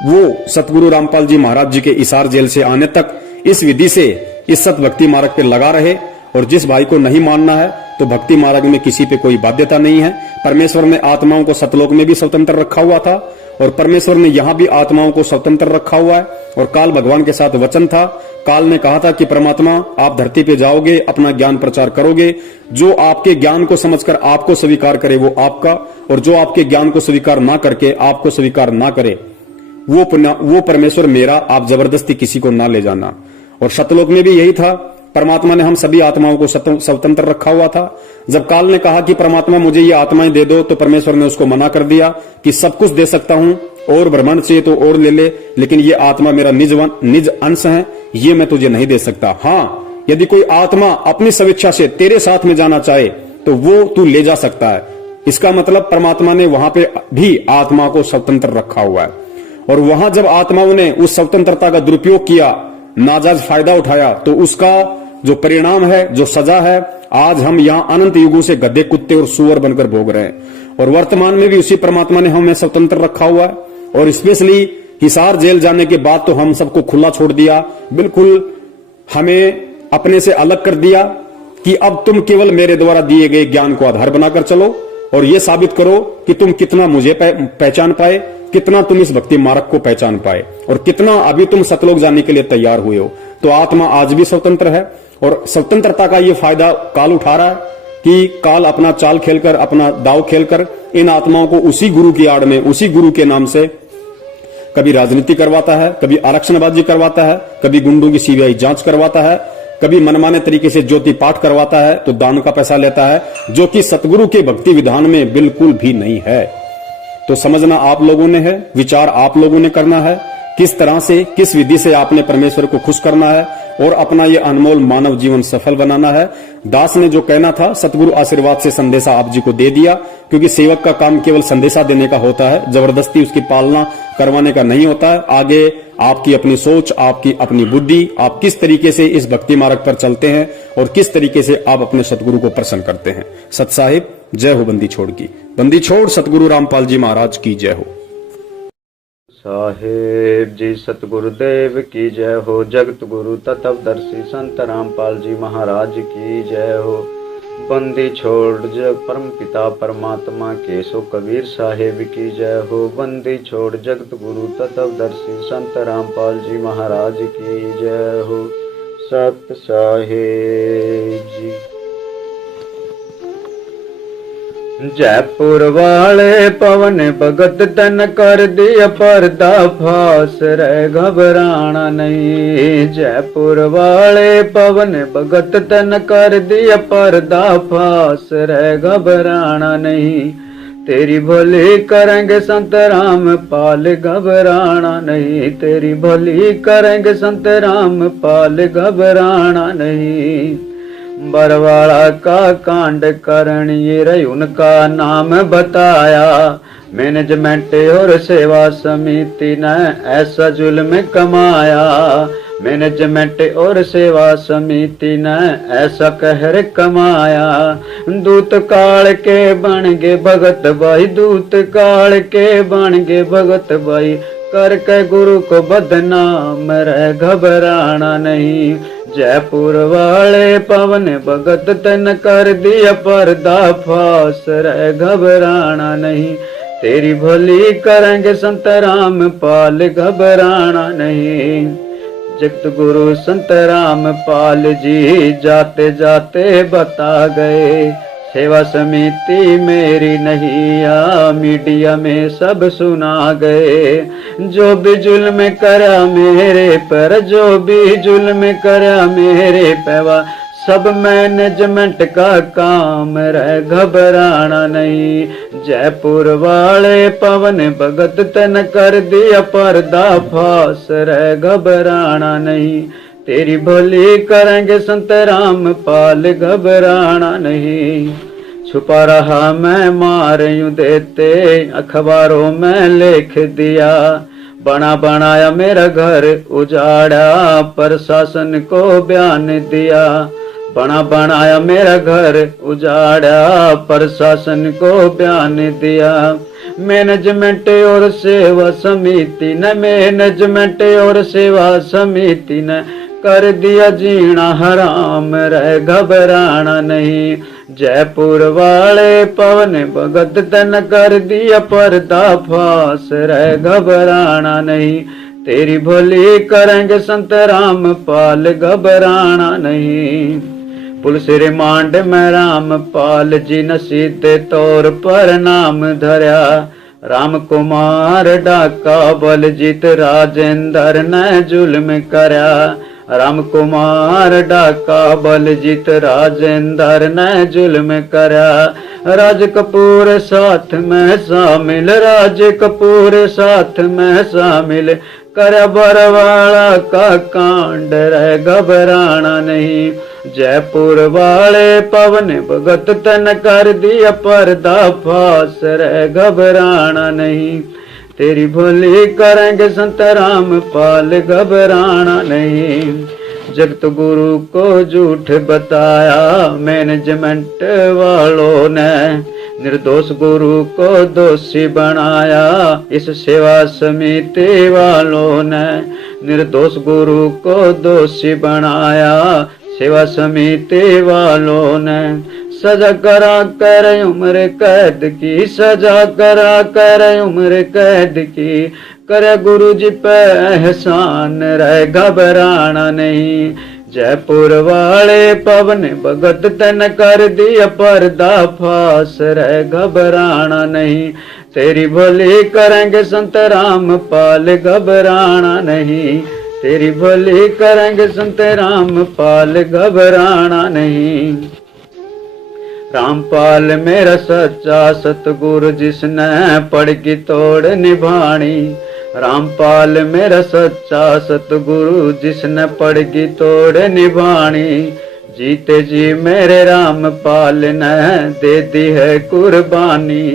वो सतगुरु रामपाल जी महाराज जी के इसार जेल से आने तक इस विधि से इस सत भक्ति मार्ग पे लगा रहे, और जिस भाई को नहीं मानना है तो भक्ति मार्ग में किसी पे कोई बाध्यता नहीं है। परमेश्वर ने आत्माओं को सतलोक में भी स्वतंत्र रखा हुआ था, और परमेश्वर ने यहाँ भी आत्माओं को स्वतंत्र रखा हुआ है। और काल भगवान के साथ वचन था, काल ने कहा था कि परमात्मा आप धरती पे जाओगे, अपना ज्ञान प्रचार करोगे, जो आपके ज्ञान को समझकर आपको स्वीकार करे वो आपका, और जो आपके ज्ञान को स्वीकार ना करके आपको स्वीकार ना करे वो परमेश्वर मेरा, आप जबरदस्ती किसी को ना ले जाना। और सतलोक में भी यही था, परमात्मा ने हम सभी आत्माओं को स्वतंत्र रखा हुआ था। जब काल ने कहा कि परमात्मा मुझे ये आत्माएं दे दो, तो परमेश्वर ने उसको मना कर दिया कि सब कुछ दे सकता हूं, और ब्रह्मांड चाहिए तो और ले ले, लेकिन ये आत्मा मेरा निज अंश है, ये मैं तुझे नहीं दे सकता। हाँ, यदि कोई आत्मा अपनी स्वेच्छा से तेरे साथ में जाना चाहे तो वो तू ले जा सकता है। इसका मतलब परमात्मा ने वहां पे भी आत्मा को स्वतंत्र रखा हुआ है। और वहां जब आत्माओं ने उस स्वतंत्रता का दुरुपयोग किया, नाजायज फायदा उठाया, तो उसका जो परिणाम है, जो सजा है, आज हम यहाँ अनंत युगों से गधे, कुत्ते और सुअर बनकर भोग रहे हैं। और वर्तमान में भी उसी परमात्मा ने हमें स्वतंत्र रखा हुआ है। और स्पेशली हिसार जेल जाने के बाद तो हम सबको खुला छोड़ दिया, बिल्कुल हमें अपने से अलग कर दिया कि अब तुम केवल मेरे द्वारा दिए गए ज्ञान को आधार बनाकर चलो, और ये साबित करो कि तुम कितना मुझे पहचान पाए, कितना तुम इस भक्ति मार्ग को पहचान पाए, और कितना अभी तुम सतलोक जाने के लिए तैयार हुए हो। तो आत्मा आज भी स्वतंत्र है, और स्वतंत्रता का ये फायदा काल उठा रहा है कि काल अपना चाल खेलकर, अपना दाव खेलकर इन आत्माओं को उसी गुरु की आड़ में, उसी गुरु के नाम से कभी राजनीति करवाता है, कभी आरक्षणबाजी करवाता है, कभी गुंडों की सीबीआई जांच करवाता है, कभी मनमाने तरीके से ज्योति पाठ करवाता है, तो दान का पैसा लेता है, जो कि सतगुरु के भक्ति विधान में बिल्कुल भी नहीं है। तो समझना आप लोगों ने है, विचार आप लोगों ने करना है किस तरह से, किस विधि से आपने परमेश्वर को खुश करना है और अपना ये अनमोल मानव जीवन सफल बनाना है। दास ने जो कहना था सतगुरु आशीर्वाद से संदेशा आप जी को दे दिया, क्योंकि सेवक का काम केवल संदेशा देने का होता है, जबरदस्ती उसकी पालना करवाने का नहीं होता है। आगे आपकी अपनी सोच, आपकी अपनी बुद्धि, आप किस तरीके से इस भक्ति मार्ग पर चलते हैं और किस तरीके से आप अपने सतगुरु को प्रसन्न करते हैं। सत साहिब जय हो बंदी छोड़ की। बंदी छोड़ सतगुरु रामपाल जी महाराज की जय हो। साहेब जी सतगुरुदेव की जय हो। जगत गुरु तत्वदर्शी संत रामपाल जी महाराज की जय हो। बंदी छोड़ जग परम पिता परमात्मा केशव कबीर साहेब की जय हो। बंदी छोड़ जगत गुरु तत्वदर्शी संत रामपाल जी महाराज की जय हो। सत साहेब जी। जयपुर वाले पवन भगत तन कर दिया पर्दा फास, रे घबराना नहीं। जयपुर वाले पवन भगत तन कर दिया पर्दा फास, रे घबराना नहीं। तेरी भली करेंगे संत राम पाल, घबराना नहीं। तेरी भली करेंगे संत राम पाल, घबराना नहीं। बरवाड़ा का कांड करण ये रही उनका नाम बताया। मैनेजमेंट और सेवा समिति ने ऐसा जुल्म कमाया। मैनेजमेंट और सेवा समिति ने ऐसा कहर कमाया। दूत काल के बन गए भगत भाई, दूत काल के बन गए भगत भाई। करके गुरु को बदनाम, रे घबराना नहीं। जयपुर वाले पवन भगत तन कर दिया पर्दा फास, रे घबराना नहीं। तेरी भली करेंगे संत राम पाल, घबराना नहीं। जगत गुरु संत राम पाल जी जाते जाते बता गए, सेवा समिति मेरी नहीं आ, मीडिया में सब सुना गए। जो भी जुल्म करा मेरे पर, जो भी जुल्म करा मेरे पैवा, सब मैनेजमेंट का काम, रह घबराना नहीं। जयपुर वाले पवन भगत तन कर दिया पर्दा फास, रह घबराना नहीं। तेरी भली करेंगे संत राम पाल, घबराना नहीं। छुपा रहा मैं मार यूं देते, अखबारों में लिख दिया। बना बनाया मेरा घर उजाड़ा, प्रशासन को बयान दिया। बना बनाया मेरा घर उजाड़ा, प्रशासन को बयान दिया। मैनेजमेंट और सेवा समिति ने, मैनेजमेंट और सेवा समिति ने कर दिया जीना हराम, रह घबराना नहीं। जयपुर वाले पवन भगत तन कर दिया पर्दा फास, रह घबराना नहीं। तेरी भली करेंगे संत राम पाल, घबराना नहीं। पुलिस रिमांड में राम पाल जी ने सीधे तौर पर नाम धरा। राम कुमार डाका बलजीत राजेंद्र ने जुल्म करा। राम कुमार डाका बलजीत राजेंद्र ने जुल्म करा। राज कपूर साथ में शामिल, राज कपूर साथ में शामिल। कर बरवाड़ा का कांड, रह घबराना नहीं। जयपुर वाले पवन भगत तन कर दिया पर्दा फास, रह घबराना नहीं। तेरी भली करेंगे संत राम पाल, घबराना नहीं। जगत गुरु को झूठ बताया मैनेजमेंट वालों ने, निर्दोष गुरु को दोषी बनाया इस सेवा समिति वालों ने। निर्दोष गुरु को दोषी बनाया सेवा समिति वालों ने। सजा करा कर उम्र कैद की, सजा करा कर उम्र कैद की। करे गुरु जी पे एहसान, रह घबराना नहीं। जयपुर वाले पवन भगत तन कर दिया पर्दा फास, रह घबराना नहीं। तेरी भली करेंगे संत राम पाल, घबराना नहीं। तेरी भली करेंगे संत राम पाल, घबराना नहीं। रामपाल मेरा सच्चा सतगुरु जिसने पड़ की तोड़ निभानी। रामपाल मेरा सच्चा सतगुरु, जिसने पड़गी तोड़ निभानी। जीते जी मेरे रामपाल ने दे दी है कुर्बानी।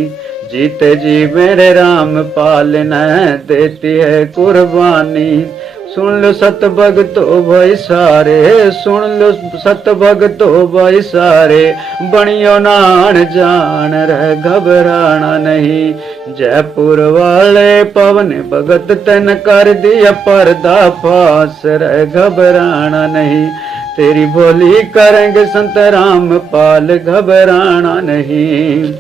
जीते जी मेरे रामपाल ने देती है कुर्बानी। सुन लो सत भगतो भाई सारे, सुन लो सत भगतो भाई सारे, बनियो नान जान रह घबराना नहीं। जयपुर वाले पवन भगत तन कर दिया पर्दा फास, रह घबराना नहीं। तेरी बोली करेंगे संत रामपाल, घबराना नहीं।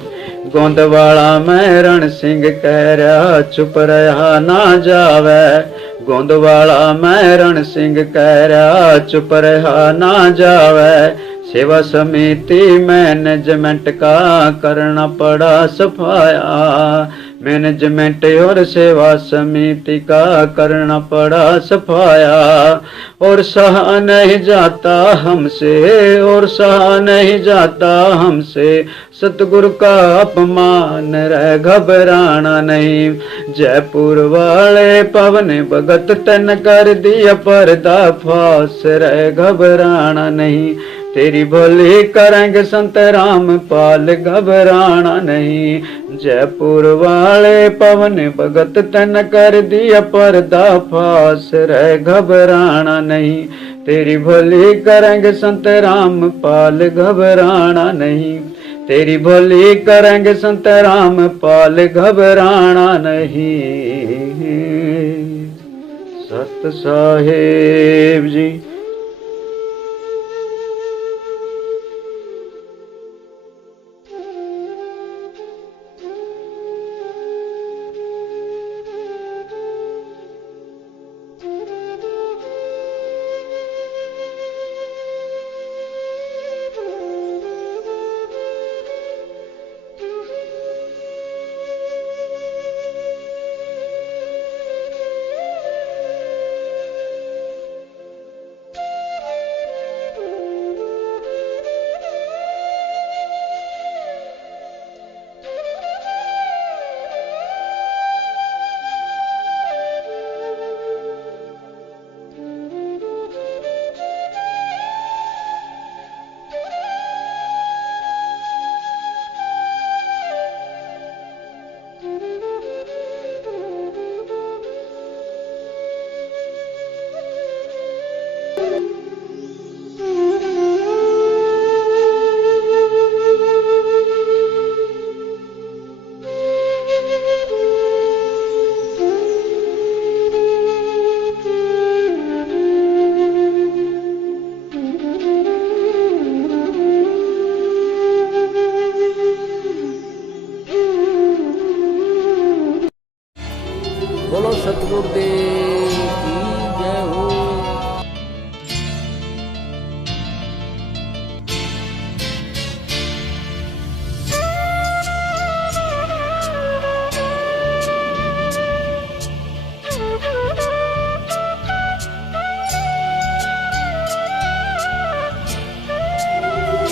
गोंदवाला में रण सिंह कह रहा चुप रहा ना जावे। गोंदवाला में रण सिंह कह रहा चुप रहा ना जावे। सेवा समिति मैनेजमेंट का करना पड़ा सफाया। मैनेजमेंट और सेवा समिति का करना पड़ा सफाया। और सहा नहीं जाता हमसे, और सहा नहीं जाता हमसे, सतगुरु का अपमान रह घबराना नहीं। जयपुर वाले पवन भगत तन कर दिया पर्दा फास, रह घबराना नहीं। तेरी भली करेंगे संत रामपाल, घबराना नहीं। जयपुर वाले पवन भगत तन कर दिया पर्दा फास, रह घबराना नहीं। तेरी भली करेंगे संत रामपाल, घबराना नहीं। तेरी भली करेंगे संत रामपाल, घबराना नहीं। सत साहेब जी। बोलो सतगुरुदेव की जय हो।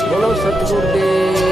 बोलो सतगुरुदेव